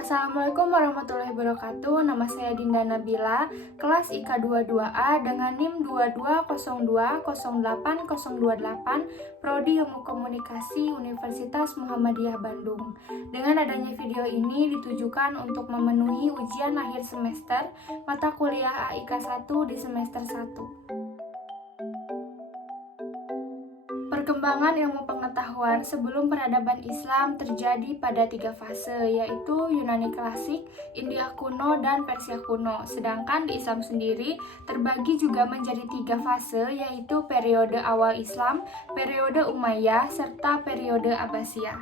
Assalamualaikum warahmatullahi wabarakatuh. Nama saya Dinda Nabila, kelas IK 22A dengan NIM 22020808, Prodi Ilmu Komunikasi Universitas Muhammadiyah Bandung. Dengan adanya video ini ditujukan untuk memenuhi ujian akhir semester mata kuliah AIK 1 di semester 1. Perkembangan ilmu pengetahuan sebelum peradaban Islam terjadi pada 3 fase, yaitu Yunani klasik, India kuno, dan Persia kuno. Sedangkan di Islam sendiri terbagi juga menjadi 3 fase, yaitu periode awal Islam, periode Umayyah, serta periode Abbasiyah.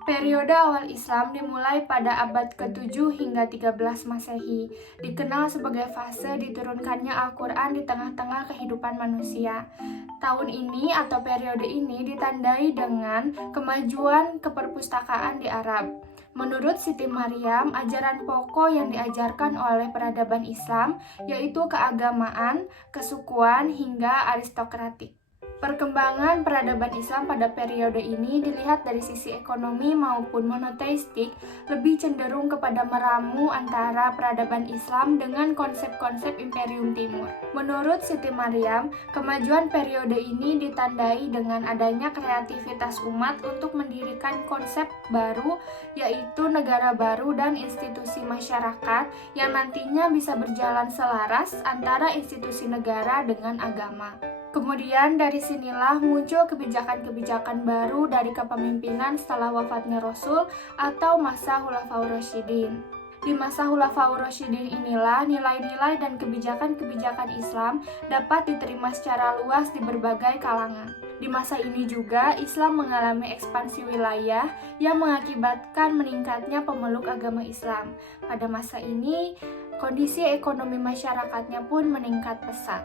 Periode awal Islam dimulai pada abad ke-7 hingga 13 Masehi. Dikenal sebagai fase diturunkannya Al-Quran di tengah-tengah kehidupan manusia. Tahun ini atau periode ini ditandai dengan kemajuan keperpustakaan di Arab. Menurut Siti Maryam, ajaran pokok yang diajarkan oleh peradaban Islam yaitu keagamaan, kesukuan, hingga aristokratik. Perkembangan peradaban Islam pada periode ini dilihat dari sisi ekonomi maupun monoteistik lebih cenderung kepada meramu antara peradaban Islam dengan konsep-konsep Imperium Timur. Menurut Siti Maryam, kemajuan periode ini ditandai dengan adanya kreativitas umat untuk mendirikan konsep baru, yaitu negara baru dan institusi masyarakat yang nantinya bisa berjalan selaras antara institusi negara dengan agama. Kemudian dari sinilah muncul kebijakan-kebijakan baru dari kepemimpinan setelah wafatnya Rasul atau masa Khulafaur Rasyidin. Di masa Khulafaur Rasyidin inilah nilai-nilai dan kebijakan-kebijakan Islam dapat diterima secara luas di berbagai kalangan. Di masa ini juga Islam mengalami ekspansi wilayah yang mengakibatkan meningkatnya pemeluk agama Islam. Pada masa ini, kondisi ekonomi masyarakatnya pun meningkat pesat.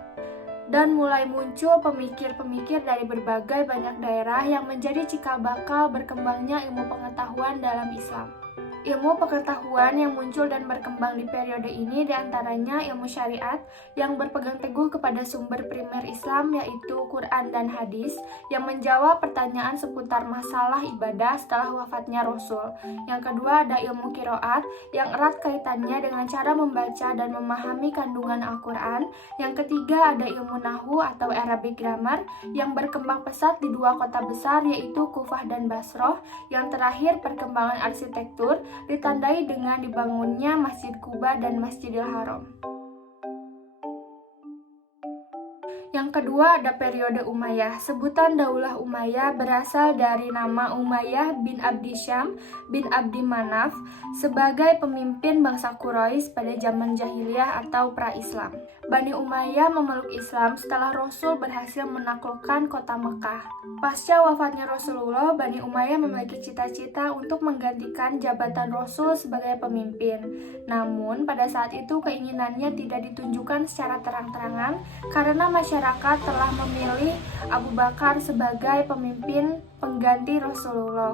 Dan mulai muncul pemikir-pemikir dari berbagai banyak daerah yang menjadi cikal bakal berkembangnya ilmu pengetahuan dalam Islam. Ilmu pengetahuan yang muncul dan berkembang di periode ini diantaranya ilmu syariat yang berpegang teguh kepada sumber primer Islam yaitu Quran dan Hadis yang menjawab pertanyaan seputar masalah ibadah setelah wafatnya Rasul. Yang kedua ada ilmu qiraat yang erat kaitannya dengan cara membaca dan memahami kandungan Al-Quran. Yang ketiga ada ilmu Nahwu atau Arabic Grammar yang berkembang pesat di 2 kota besar yaitu Kufah dan Basroh. Yang terakhir perkembangan arsitektur ditandai dengan dibangunnya Masjid Quba dan Masjidil Haram. Yang kedua ada periode Umayyah. Sebutan Daulah Umayyah berasal dari nama Umayyah bin Abdi Syam bin Abdi Manaf sebagai pemimpin bangsa Quraisy pada zaman jahiliyah atau pra-Islam. Bani Umayyah memeluk Islam setelah Rasul berhasil menaklukkan kota Mekah. Pasca wafatnya Rasulullah, Bani Umayyah memiliki cita-cita untuk menggantikan jabatan Rasul sebagai pemimpin. Namun pada saat itu keinginannya tidak ditunjukkan secara terang-terangan karena masyarakat telah memilih Abu Bakar sebagai pemimpin pengganti Rasulullah.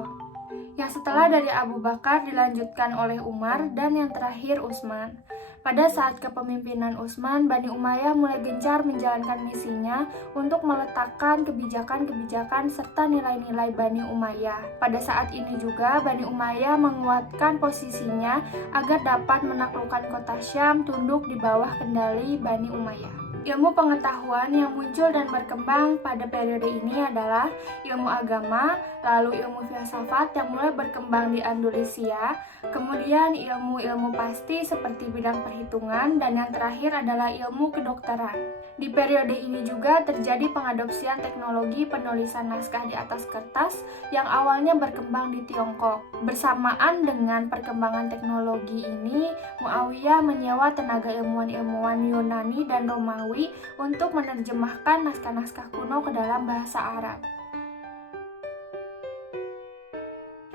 Yang setelah dari Abu Bakar dilanjutkan oleh Umar dan yang terakhir Utsman. Pada saat kepemimpinan Utsman, Bani Umayyah mulai gencar menjalankan misinya untuk meletakkan kebijakan-kebijakan serta nilai-nilai Bani Umayyah. Pada saat ini juga Bani Umayyah menguatkan posisinya agar dapat menaklukkan kota Syam tunduk di bawah kendali Bani Umayyah. Ilmu pengetahuan yang muncul dan berkembang pada periode ini adalah ilmu agama, lalu ilmu filsafat yang mulai berkembang di Andalusia, kemudian ilmu-ilmu pasti seperti bidang perhitungan, dan yang terakhir adalah ilmu kedokteran. Di periode ini juga terjadi pengadopsian teknologi penulisan naskah di atas kertas yang awalnya berkembang di Tiongkok. Bersamaan dengan perkembangan teknologi ini, Muawiyah menyewa tenaga ilmuwan-ilmuwan Yunani dan Romawi untuk menerjemahkan naskah-naskah kuno ke dalam bahasa Arab.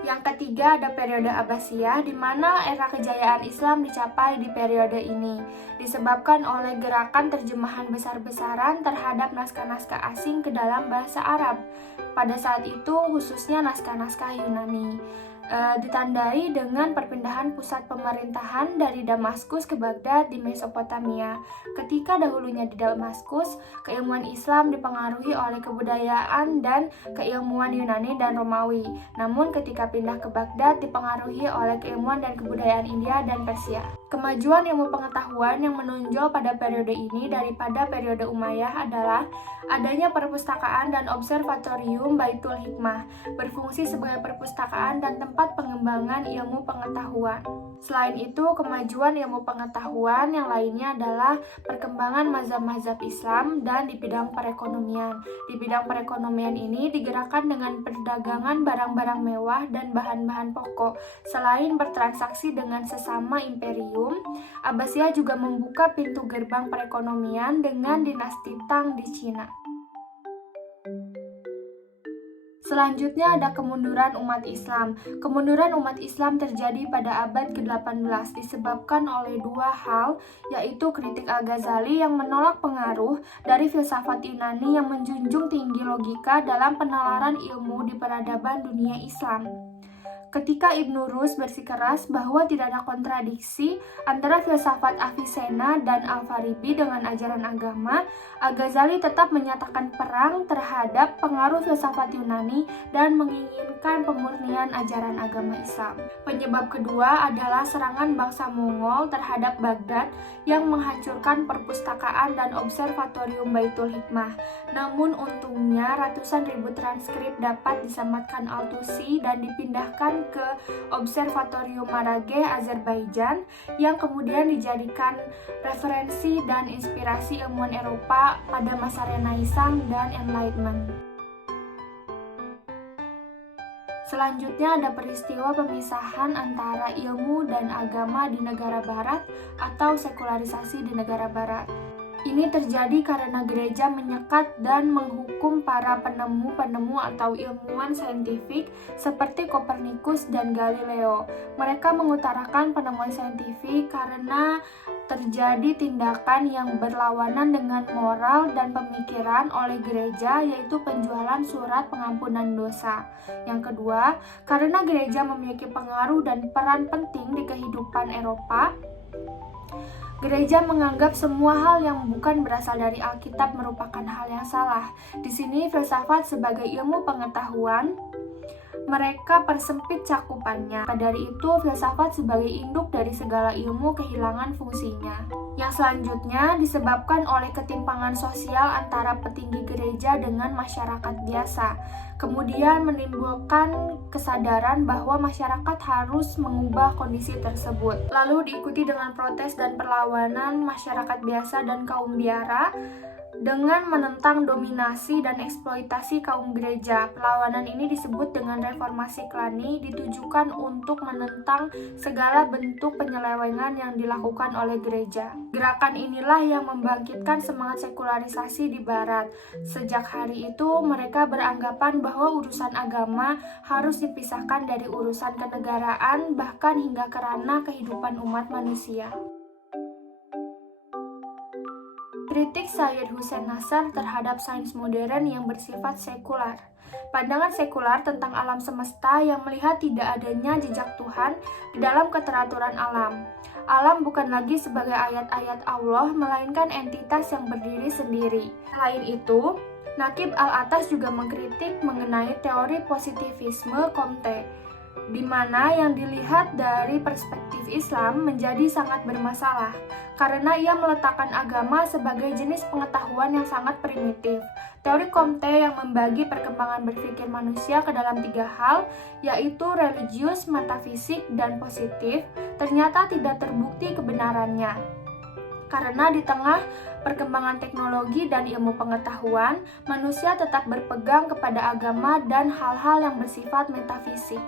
Yang ketiga ada periode Abbasiyah, di mana era kejayaan Islam dicapai di periode ini, disebabkan oleh gerakan terjemahan besar-besaran terhadap naskah-naskah asing ke dalam bahasa Arab. Pada saat itu khususnya naskah-naskah Yunani. ditandai dengan perpindahan pusat pemerintahan dari Damaskus ke Baghdad di Mesopotamia. Ketika dahulunya di Damaskus, keilmuan Islam dipengaruhi oleh kebudayaan dan keilmuan Yunani dan Romawi. Namun ketika pindah ke Baghdad dipengaruhi oleh keilmuan dan kebudayaan India dan Persia. Kemajuan ilmu pengetahuan yang menonjol pada periode ini daripada periode Umayyah adalah adanya perpustakaan dan observatorium Baitul Hikmah, berfungsi sebagai perpustakaan dan tempat pengembangan ilmu pengetahuan. Selain itu, kemajuan ilmu pengetahuan yang lainnya adalah perkembangan mazhab-mazhab Islam dan di bidang perekonomian. Di bidang perekonomian ini digerakkan dengan perdagangan barang-barang mewah dan bahan-bahan pokok. Selain bertransaksi dengan sesama imperium, Abbasiyah juga membuka pintu gerbang perekonomian dengan dinasti Tang di Cina. Selanjutnya ada kemunduran umat Islam. Kemunduran umat Islam terjadi pada abad ke-18 disebabkan oleh dua hal, yaitu kritik Al-Ghazali yang menolak pengaruh dari filsafat Yunani yang menjunjung tinggi logika dalam penalaran ilmu di peradaban dunia Islam. Ketika Ibnu Rus bersikeras bahwa tidak ada kontradiksi antara filsafat Avicenna dan Al-Farabi dengan ajaran agama, Al-Ghazali tetap menyatakan perang terhadap pengaruh filsafat Yunani dan menginginkan pemurnian ajaran agama Islam. Penyebab kedua adalah serangan bangsa Mongol terhadap Baghdad yang menghancurkan perpustakaan dan observatorium Baitul Hikmah. Namun untungnya ratusan ribu transkrip dapat diselamatkan Al-Tusi dan dipindahkan ke Observatorium Marageh, Azerbaijan, yang kemudian dijadikan referensi dan inspirasi ilmuwan Eropa pada masa Renaissance dan Enlightenment. Selanjutnya ada peristiwa pemisahan antara ilmu dan agama di negara barat atau sekularisasi di negara barat. Ini terjadi karena gereja menyekat dan menghukum para penemu-penemu atau ilmuwan saintifik seperti Kopernikus dan Galileo. Mereka mengutarakan penemuan saintifik karena terjadi tindakan yang berlawanan dengan moral dan pemikiran oleh gereja, yaitu penjualan surat pengampunan dosa. Yang kedua, karena gereja memiliki pengaruh dan peran penting di kehidupan Eropa, gereja menganggap semua hal yang bukan berasal dari Alkitab merupakan hal yang salah. Di sini filsafat sebagai ilmu pengetahuan, mereka persempit cakupannya. Dari itu, filsafat sebagai induk dari segala ilmu kehilangan fungsinya. Yang selanjutnya disebabkan oleh ketimpangan sosial antara petinggi gereja dengan masyarakat biasa. Kemudian menimbulkan kesadaran bahwa masyarakat harus mengubah kondisi tersebut. Lalu diikuti dengan protes dan perlawanan masyarakat biasa dan kaum biara dengan menentang dominasi dan eksploitasi kaum gereja. Perlawanan ini disebut dengan reformasi Klani, ditujukan untuk menentang segala bentuk penyelewengan yang dilakukan oleh gereja. Gerakan inilah yang membangkitkan semangat sekularisasi di barat. Sejak hari itu, mereka beranggapan bahwa urusan agama harus dipisahkan dari urusan kenegaraan, bahkan hingga ke ranah kehidupan umat manusia. Kritik Sayyid Hussein Nasr terhadap sains modern yang bersifat sekular. Pandangan sekular tentang alam semesta yang melihat tidak adanya jejak Tuhan di dalam keteraturan alam. Alam bukan lagi sebagai ayat-ayat Allah, melainkan entitas yang berdiri sendiri. Selain itu, Naqib Al-Atas juga mengkritik mengenai teori positivisme Comte, di mana yang dilihat dari perspektif Islam menjadi sangat bermasalah karena ia meletakkan agama sebagai jenis pengetahuan yang sangat primitif. Teori Comte yang membagi perkembangan berpikir manusia ke dalam tiga hal, yaitu religius, metafisik, dan positif, ternyata tidak terbukti kebenarannya. Karena di tengah perkembangan teknologi dan ilmu pengetahuan, manusia tetap berpegang kepada agama dan hal-hal yang bersifat metafisik.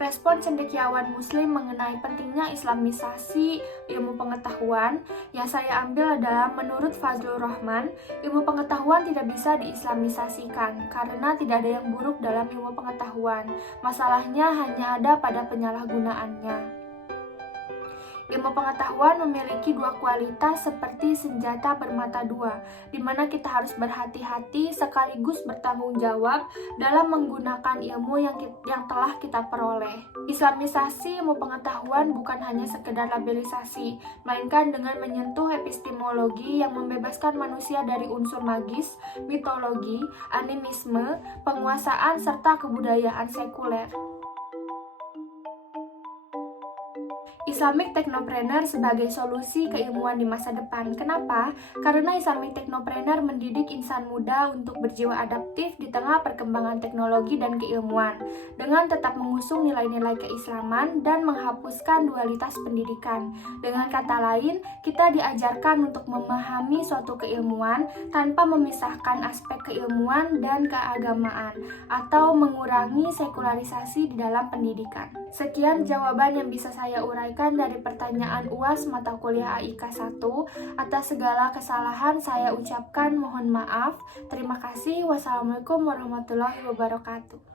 Respon cendekiawan muslim mengenai pentingnya islamisasi ilmu pengetahuan yang saya ambil adalah menurut Fazlur Rahman, ilmu pengetahuan tidak bisa diislamisasikan karena tidak ada yang buruk dalam ilmu pengetahuan. Masalahnya hanya ada pada penyalahgunaannya. Ilmu pengetahuan memiliki dua kualitas seperti senjata bermata dua, di mana kita harus berhati-hati sekaligus bertanggung jawab dalam menggunakan ilmu yang telah kita peroleh. Islamisasi ilmu pengetahuan bukan hanya sekedar labelisasi, melainkan dengan menyentuh epistemologi yang membebaskan manusia dari unsur magis, mitologi, animisme, penguasaan, serta kebudayaan sekuler. Islamic Technopreneur sebagai solusi keilmuan di masa depan. Kenapa? Karena Islamic Technopreneur mendidik insan muda untuk berjiwa adaptif di tengah perkembangan teknologi dan keilmuan, dengan tetap mengusung nilai-nilai keislaman dan menghapuskan dualitas pendidikan. Dengan kata lain, kita diajarkan untuk memahami suatu keilmuan tanpa memisahkan aspek keilmuan dan keagamaan, atau mengurangi sekularisasi di dalam pendidikan. Sekian jawaban yang bisa saya uraikan dari pertanyaan UAS mata kuliah AIK 1. Atas segala kesalahan saya ucapkan mohon maaf. Terima kasih. Wassalamualaikum warahmatullahi wabarakatuh.